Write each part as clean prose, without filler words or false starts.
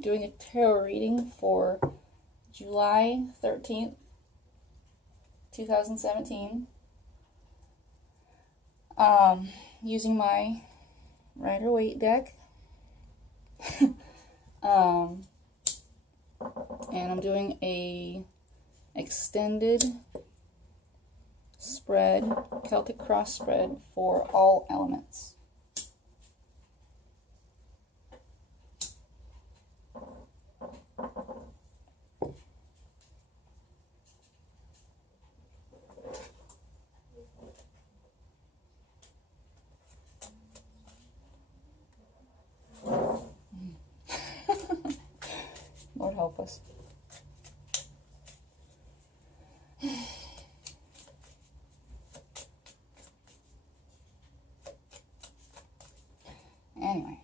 doing a tarot reading for July 13th, 2017. Using my Rider-Waite deck. And I'm doing a extended spread, Celtic cross spread for all elements. Lord help us. Anyway.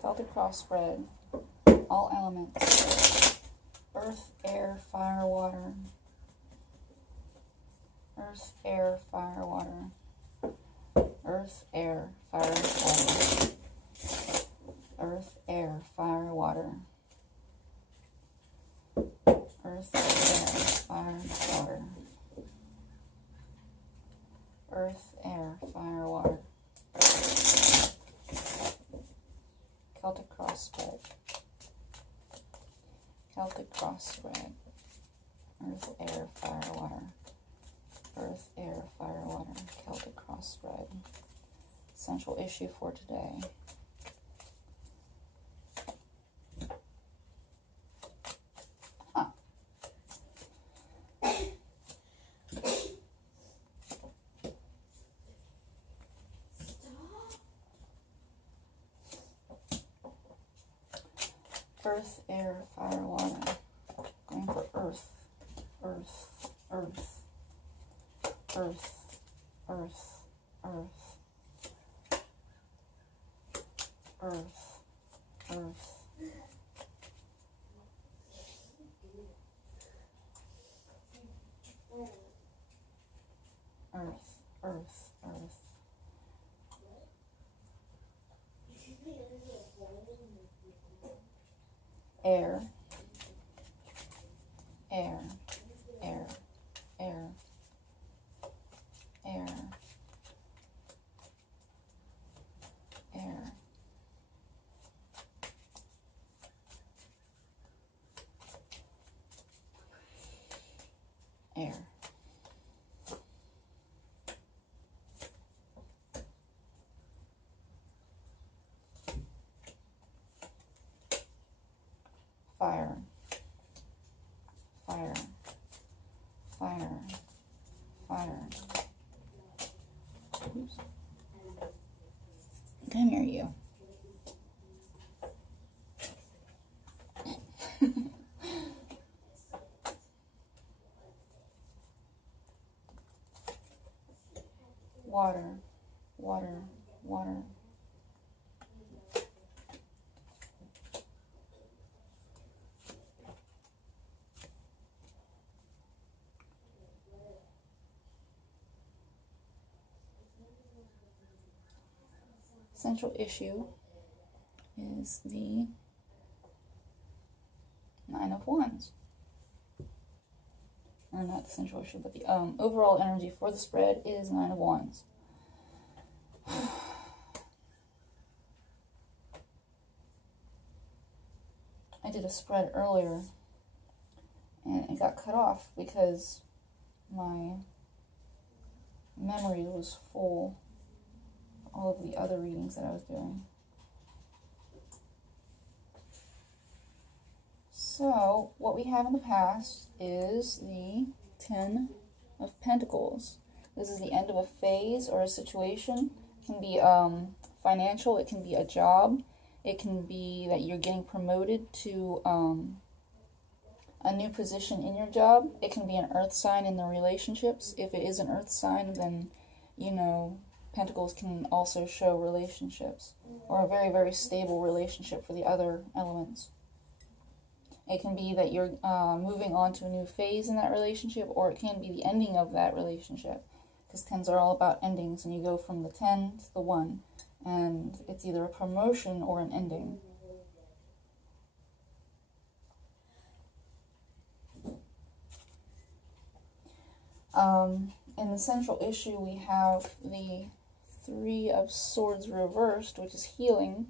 Celtic cross spread, all elements. Earth, air, fire, water. Earth, air, fire, water. Earth, air, fire, water. Earth, air, fire, water. Earth, air, fire, water. Earth, air, fire, water. Celtic cross spread. Celtic cross spread. Earth, air, fire, water. Earth, air, fire, water. Celtic cross spread. Central issue for today. Earth, air, fire, water. Going for earth, earth, earth, earth, earth, earth, earth, earth. Earth, earth, earth. Air, air, air, air, air, air. Air. Fire, fire, fire, fire. Oops. Come here, you. Water, water, water. Central issue is the Nine of Wands. Or not the central issue, but the overall energy for the spread is Nine of Wands. I did a spread earlier and it got cut off because my memory was full of all of the other readings that I was doing. So, what we have in the past is the Ten of Pentacles. This is the end of a phase or a situation. It can be financial, it can be a job, it can be that you're getting promoted to a new position in your job. It can be an earth sign in the relationships. If it is an earth sign, then, you know, Pentacles can also show relationships, or a very, very stable relationship for the other elements. It can be that you're moving on to a new phase in that relationship, or it can be the ending of that relationship, because 10s are all about endings, and you go from the 10 to the 1, and it's either a promotion or an ending. In the central issue, we have the 3 of Swords reversed, which is healing,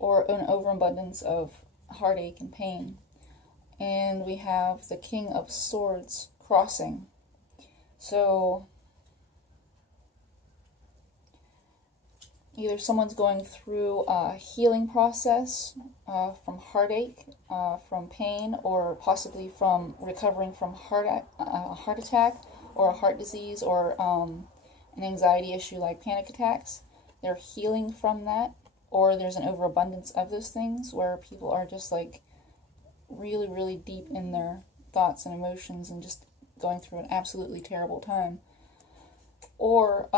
or an overabundance of heartache and pain. And we have the King of Swords crossing. So either someone's going through a healing process from heartache, from pain, or possibly from recovering from a heart attack or a heart disease, or an anxiety issue like panic attacks. They're healing from that, or there's an overabundance of those things where people are just like really, really deep in their thoughts and emotions and just going through an absolutely terrible time. Or,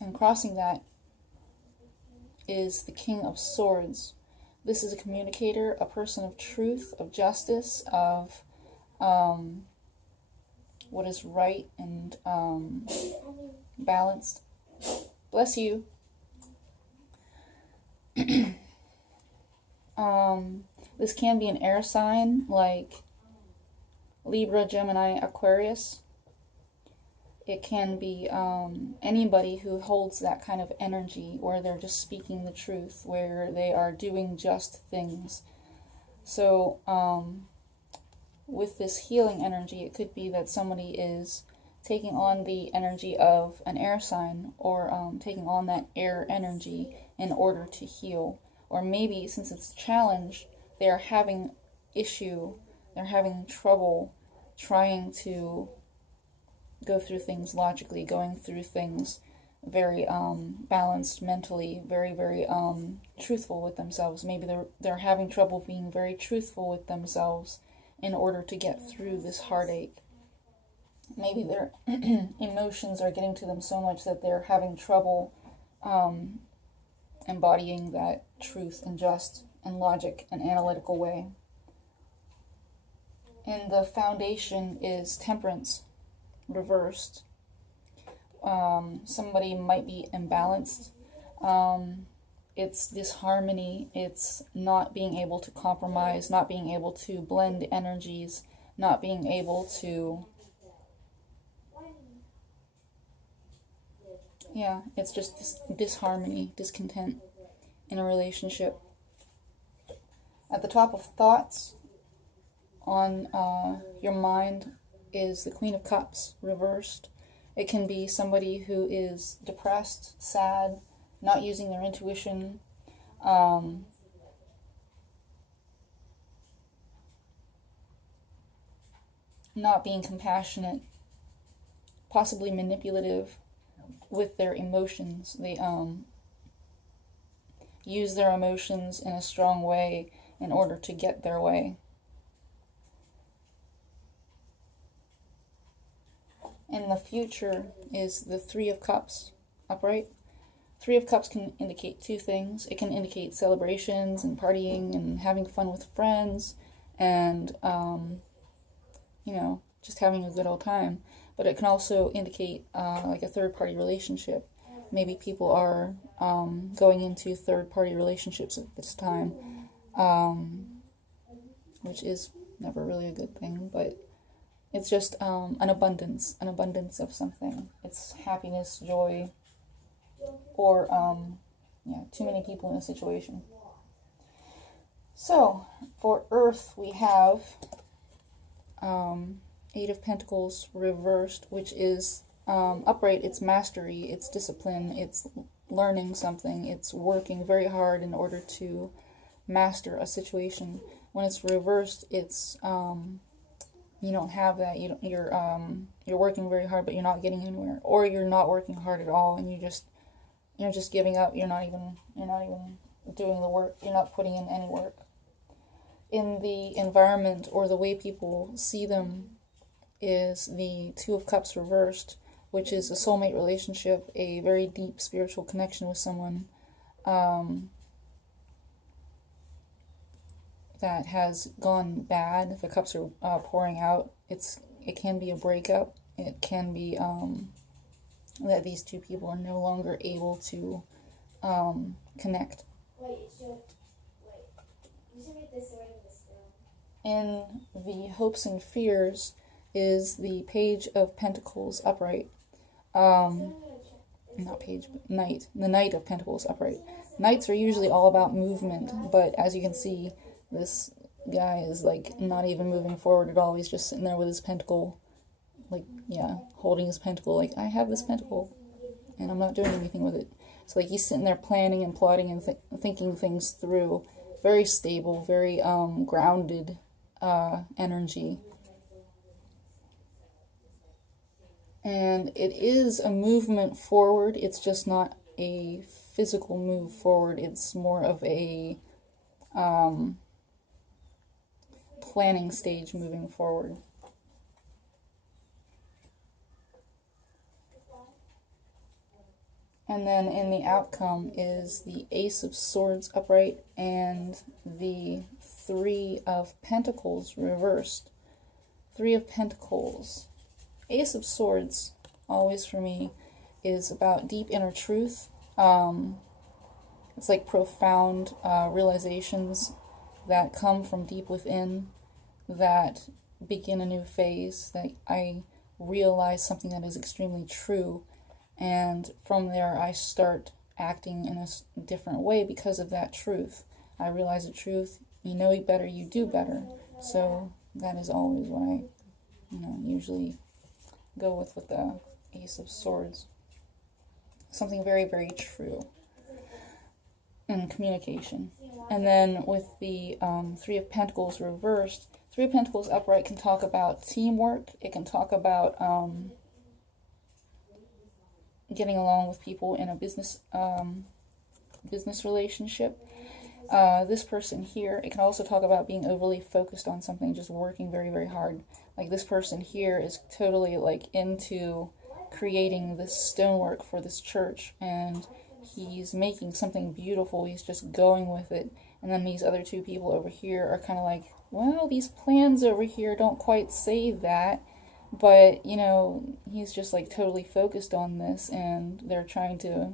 and crossing that is the King of Swords. This is a communicator, a person of truth, of justice, of what is right and balanced. Bless you. This can be an air sign like Libra, Gemini, Aquarius. It can be anybody who holds that kind of energy where they're just speaking the truth, where they are doing just things. So with this healing energy, it could be that somebody is taking on the energy of an air sign, or taking on that air energy in order to heal. Or maybe, since it's a challenge, they are having they're having trouble trying to go through things logically, going through things very balanced mentally, very, very truthful with themselves. Maybe they're having trouble being very truthful with themselves in order to get through this heartache. Maybe their emotions are getting to them so much that they're having trouble embodying that truth and just and logic and analytical way. And the foundation is Temperance reversed. Somebody might be imbalanced. It's disharmony. It's not being able to compromise, not being able to blend energies, not being able to... it's just this disharmony, discontent in a relationship. At the top of thoughts on your mind is the Queen of Cups reversed. It can be somebody who is depressed, sad, not using their intuition, not being compassionate, possibly manipulative with their emotions. They use their emotions in a strong way in order to get their way. In the future is the Three of Cups upright. Three of Cups can indicate two things. It can indicate celebrations and partying and having fun with friends and, just having a good old time. But it can also indicate like a third-party relationship. Maybe people are going into third-party relationships at this time, which is never really a good thing, but it's just an abundance of something. It's happiness, joy, or too many people in a situation. So for Earth, we have Eight of Pentacles reversed, which is upright. It's mastery, it's discipline, it's learning something, it's working very hard in order to master a situation. When it's reversed, it's you don't have that. You're working very hard, but you're not getting anywhere, or you're not working hard at all, and you're just giving up. You're not even doing the work. You're not putting in any work. In the environment or the way people see them is the Two of Cups reversed, which is a soulmate relationship, a very deep spiritual connection with someone. that has gone bad. The cups are pouring out. It can be a breakup. It can be that these two people are no longer able to connect. In the hopes and fears is the Page of Pentacles upright. Not page, but Knight. The Knight of Pentacles upright. Knights are usually all about movement, but as you can see, this guy is like not even moving forward at all. He's just sitting there with his pentacle, like, yeah, holding his pentacle, like, I have this pentacle, and I'm not doing anything with it. So, like, he's sitting there planning and plotting and thinking things through. Very stable, very grounded energy. And it is a movement forward. It's just not a physical move forward. It's more of a planning stage moving forward. And then in the outcome is the Ace of Swords upright and the Three of Pentacles reversed. Three of Pentacles. Ace of Swords, always for me, is about deep inner truth. It's like profound realizations that come from deep within, that begin a new phase, that I realize something that is extremely true, and from there I start acting in a different way because of that truth. I realize the truth. You know better, you do better. So that is always what I, usually go with the Ace of Swords. Something very, very true in communication. And then with the Three of Pentacles reversed, Three of Pentacles upright can talk about teamwork. It can talk about getting along with people in a business relationship. This person here, it can also talk about being overly focused on something, just working very, very hard. Like this person here is totally like into creating this stonework for this church, and he's making something beautiful. He's just going with it. And then these other two people over here are kind of like, well, these plans over here don't quite say that, but he's just like totally focused on this, and they're trying to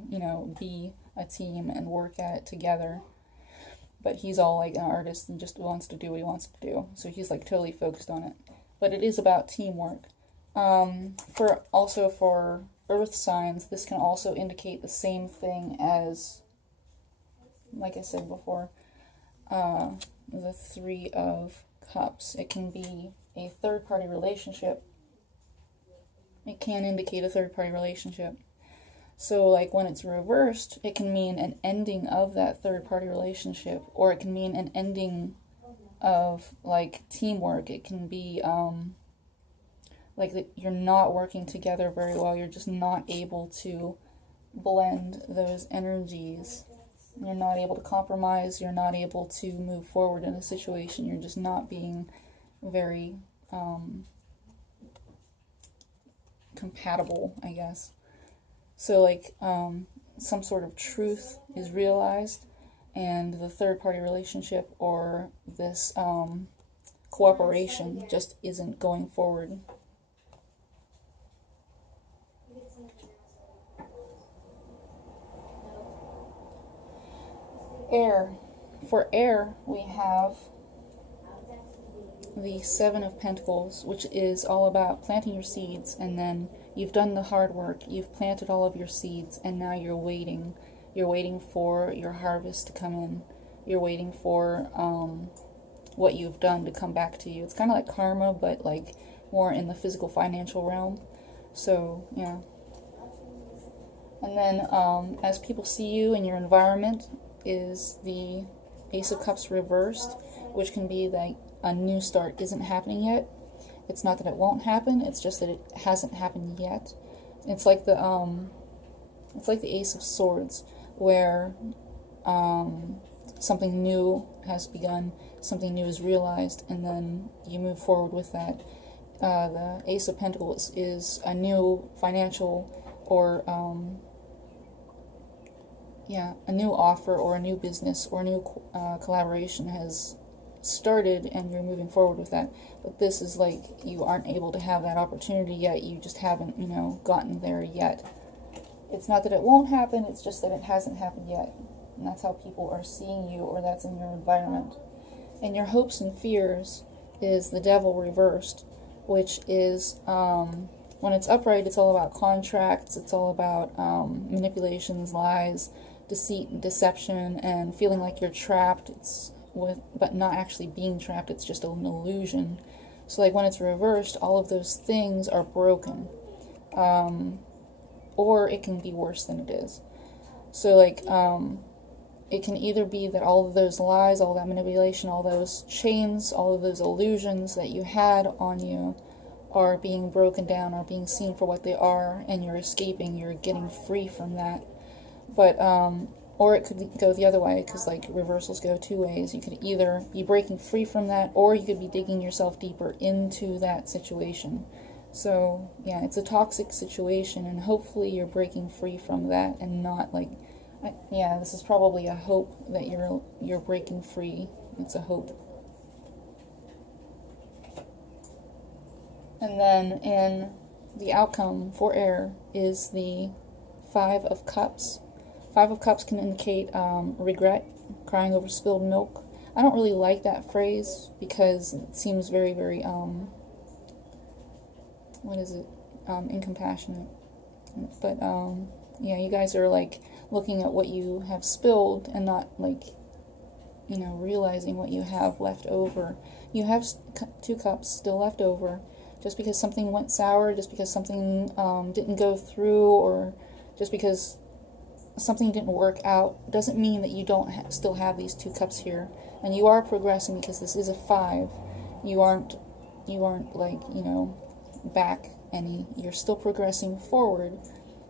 be a team and work at it together. But he's all like an artist and just wants to do what he wants to do, so he's like totally focused on it. But it is about teamwork. For earth signs, this can also indicate the same thing as, like I said before, the Three of Cups. It can be a third-party relationship. It can indicate a third-party relationship. So, like, when it's reversed, it can mean an ending of that third-party relationship, or it can mean an ending of, like, teamwork. It can be, like, that you're not working together very well. You're just not able to blend those energies. You're not able to compromise. You're not able to move forward in a situation. You're just not being very compatible, I guess. So, like, some sort of truth is realized, and the third-party relationship or this cooperation just isn't going forward. Air. For air, we have the Seven of Pentacles, which is all about planting your seeds, and then you've done the hard work, you've planted all of your seeds, and now you're waiting. You're waiting for your harvest to come in. You're waiting for what you've done to come back to you. It's kind of like karma, but like more in the physical financial realm. So, yeah. And then as people see you in your environment is the Ace of Cups reversed, which can be like a new start isn't happening yet. It's not that it won't happen, it's just that it hasn't happened yet. It's like the Ace of Swords, where something new has begun, something new is realized, and then you move forward with that. The Ace of Pentacles is a new financial or a new offer or a new business or a new collaboration has started and you're moving forward with that. But this is like you aren't able to have that opportunity yet. You just haven't, gotten there yet. It's not that it won't happen, it's just that it hasn't happened yet. And that's how people are seeing you, or that's in your environment. And your hopes and fears is the devil reversed, which is, when it's upright, it's all about contracts, it's all about manipulations, lies, deceit, and deception, and feeling like you're trapped, but not actually being trapped, it's just an illusion. So like when it's reversed, all of those things are broken. Or it can be worse than it is. So like, it can either be that all of those lies, all that manipulation, all those chains, all of those illusions that you had on you are being broken down, are being seen for what they are, and you're escaping, you're getting free from that. But, or it could go the other way, because like reversals go two ways. You could either be breaking free from that, or you could be digging yourself deeper into that situation. So, yeah, it's a toxic situation, and hopefully you're breaking free from that, and not like, this is probably a hope that you're breaking free. It's a hope. And then in the outcome for air is the 5 of Cups. 5 of Cups can indicate regret, crying over spilled milk. I don't really like that phrase because it seems very, very, incompassionate. But, you guys are like looking at what you have spilled and not like, realizing what you have left over. You have 2 cups still left over. Just because something went sour, just because something didn't go through, or just because something didn't work out, doesn't mean that you don't still have these 2 cups here. And you are progressing because this is a 5. You aren't like, back any. You're still progressing forward.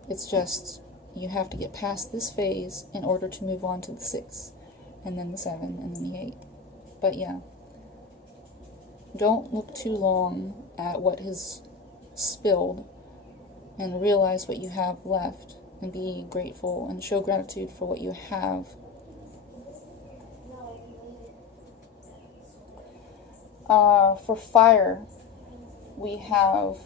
It's just you have to get past this phase in order to move on to the 6, and then the 7, and then the 8. But yeah. Don't look too long at what has spilled, and realize what you have left, and be grateful and show gratitude for what you have. For fire, we have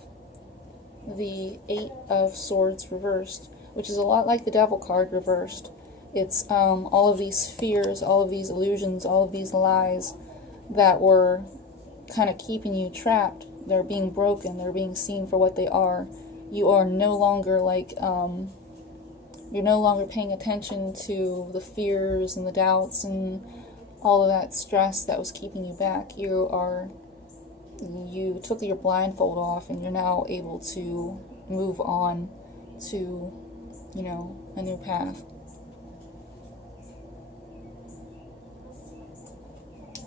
the 8 of Swords reversed, which is a lot like the Devil card reversed. It's all of these fears, all of these illusions, all of these lies that were kind of keeping you trapped. They're being broken, they're being seen for what they are. You are no longer like, you're no longer paying attention to the fears and the doubts and all of that stress that was keeping you back. You took your blindfold off, and you're now able to move on to, a new path.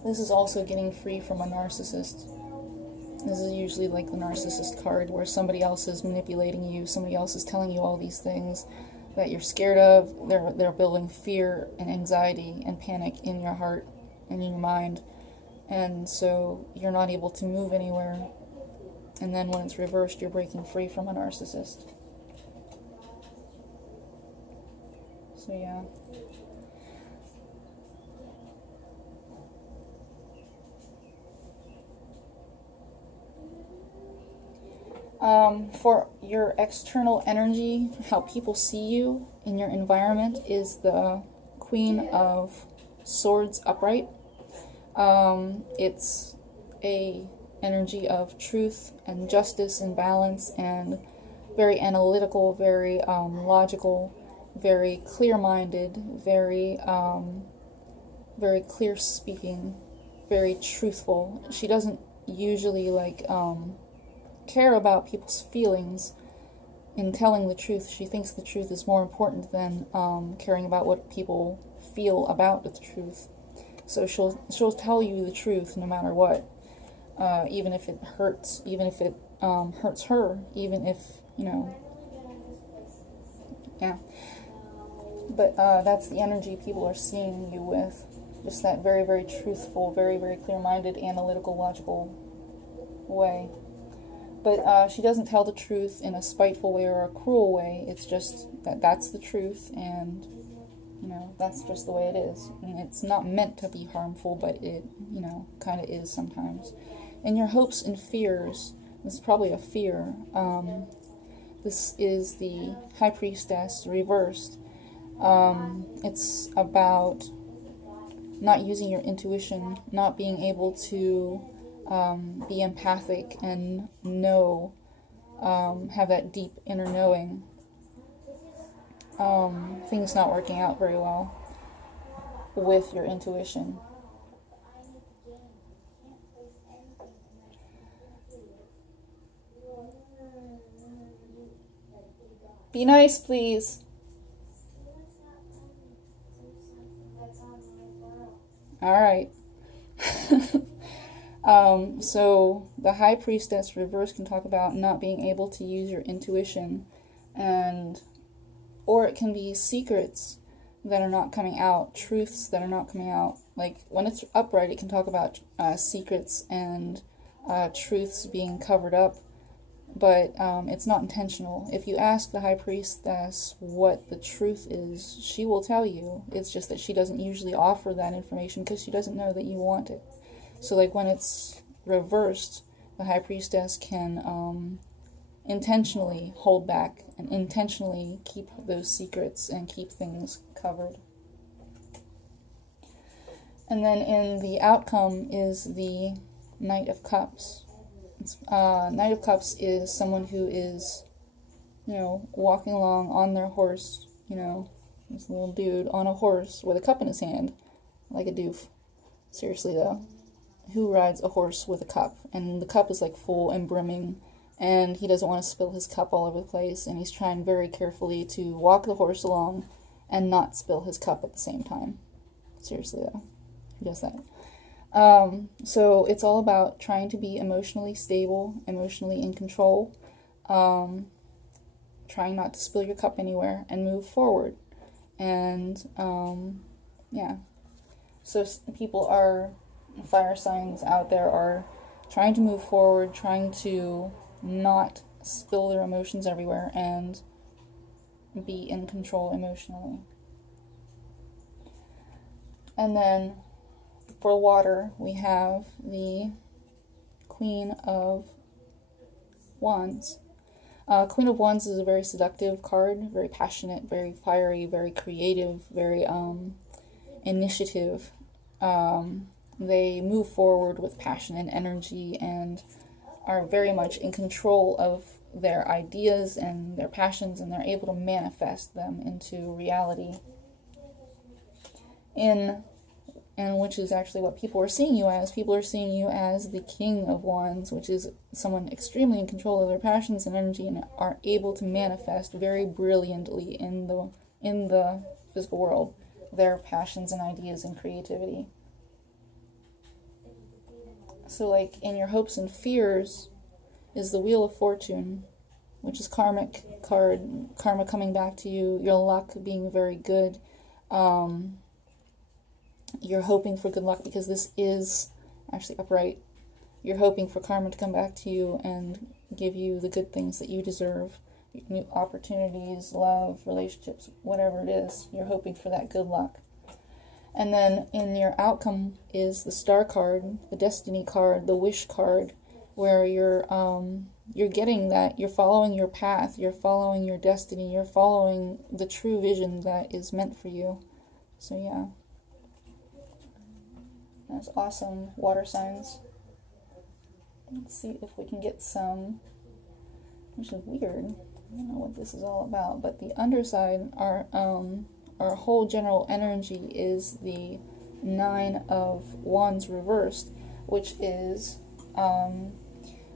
This is also getting free from a narcissist. This is usually like the narcissist card, where somebody else is manipulating you, somebody else is telling you all these things that you're scared of. They're building fear and anxiety and panic in your heart and in your mind, and so you're not able to move anywhere. And then when it's reversed, you're breaking free from a narcissist. So yeah. For your external energy, how people see you in your environment, is the Queen of Swords upright. It's a energy of truth and justice and balance, and very analytical, very logical, very clear-minded, very clear speaking, very truthful. She doesn't usually care about people's feelings in telling the truth. She thinks the truth is more important than caring about what people feel about the truth. So she'll tell you the truth no matter what, even if it hurts, even if it hurts her, even if yeah. But that's the energy people are seeing you with. Just that very, very truthful, very, very clear-minded, analytical, logical way. But she doesn't tell the truth in a spiteful way or a cruel way. It's just that that's the truth, and That's just the way it is. And it's not meant to be harmful, but it, kind of is sometimes. And your hopes and fears, this is probably a fear. This is the High Priestess reversed. It's about not using your intuition, not being able to be empathic and know, have that deep inner knowing. Things not working out very well with your intuition. Be nice, please. All right. So the High Priestess reverse can talk about not being able to use your intuition, or it can be secrets that are not coming out, truths that are not coming out. Like when it's upright, it can talk about secrets and truths being covered up, but it's not intentional. If you ask the High Priestess what the truth is, she will tell you. It's just that she doesn't usually offer that information because she doesn't know that you want it. So like when it's reversed, the High Priestess can intentionally hold back and intentionally keep those secrets and keep things covered. And then in the outcome is the Knight of Cups. Knight of Cups is someone who is, walking along on their horse, this little dude on a horse with a cup in his hand, like a doof. Seriously though, who rides a horse with a cup? And the cup is like full and brimming, and he doesn't want to spill his cup all over the place, and he's trying very carefully to walk the horse along and not spill his cup at the same time. Seriously though, who does that? So it's all about trying to be emotionally stable, emotionally in control, trying not to spill your cup anywhere, and move forward. And, yeah. So people fire signs out there are trying to move forward, trying to not spill their emotions everywhere, and be in control emotionally. And then for water, we have the Queen of Wands. Queen of Wands is a very seductive card, very passionate, very fiery, very creative, very initiative. They move forward with passion and energy and are very much in control of their ideas and their passions, and they're able to manifest them into reality. And which is actually what people are seeing you as. People are seeing you as the King of Wands, which is someone extremely in control of their passions and energy and are able to manifest very brilliantly in the physical world their passions and ideas and creativity. So like in your hopes and fears is the Wheel of Fortune, which is karmic card, karma coming back to you, your luck being very good. You're hoping for good luck because this is actually upright. You're hoping for karma to come back to you and give you the good things that you deserve. New opportunities, love, relationships, whatever it is. You're hoping for that good luck. And then in your outcome is the Star card, the Destiny card, the Wish card, where you're getting that, you're following your path, you're following your destiny, you're following the true vision that is meant for you. So yeah. That's awesome. Water signs. Let's see if we can get some, which is weird. I don't know what this is all about, but the underside, our whole general energy is the Nine of Wands reversed, which is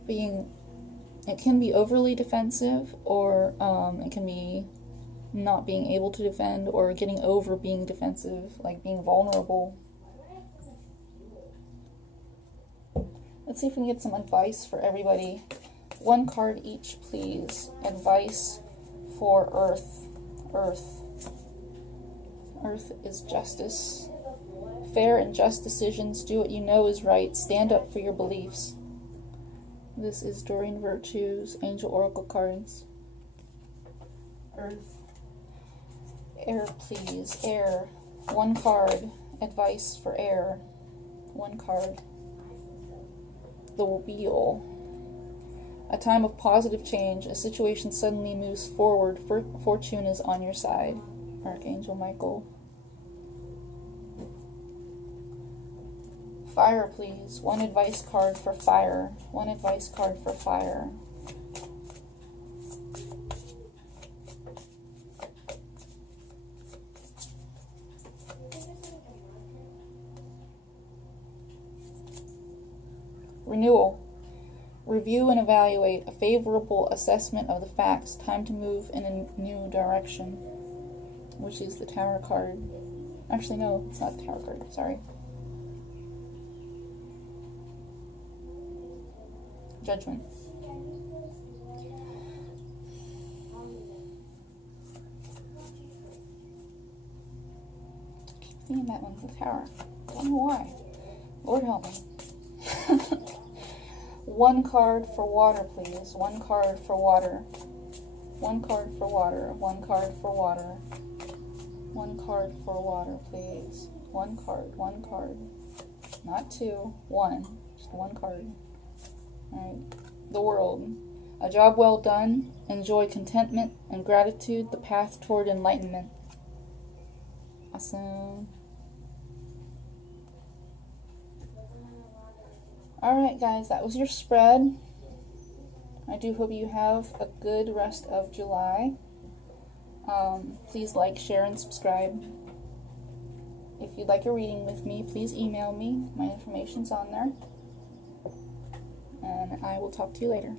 it can be overly defensive, or it can be not being able to defend, or getting over being defensive, like being vulnerable. Let's see if we can get some advice for everybody. One card each, please. Advice for Earth. Earth is justice. Fair and just decisions. Do what you know is right. Stand up for your beliefs. This is Doreen Virtue's Angel Oracle cards. Earth. Air, please. Air. One card. Advice for air. One card. The wheel. A time of positive change. A situation suddenly moves forward. Fortune is on your side. Archangel Michael. Fire, please. One advice card for fire. One advice card for fire. Renewal. Review and evaluate. A favorable assessment of the facts. Time to move in a new direction. Which is the Tower card. Actually, no, it's not the Tower card. Sorry. Judgment. I keep thinking that one's the Tower. Don't know why. Lord help me. One card for water, please. One card for water. One card for water. One card for water. One card for water, please. One card. One card. Not two. One. Just one card. Alright. The world. A job well done. Enjoy contentment and gratitude. The path toward enlightenment. Awesome. Alright guys, that was your spread. I do hope you have a good rest of July. Please like, share, and subscribe. If you'd like a reading with me, please email me. My information's on there. And I will talk to you later.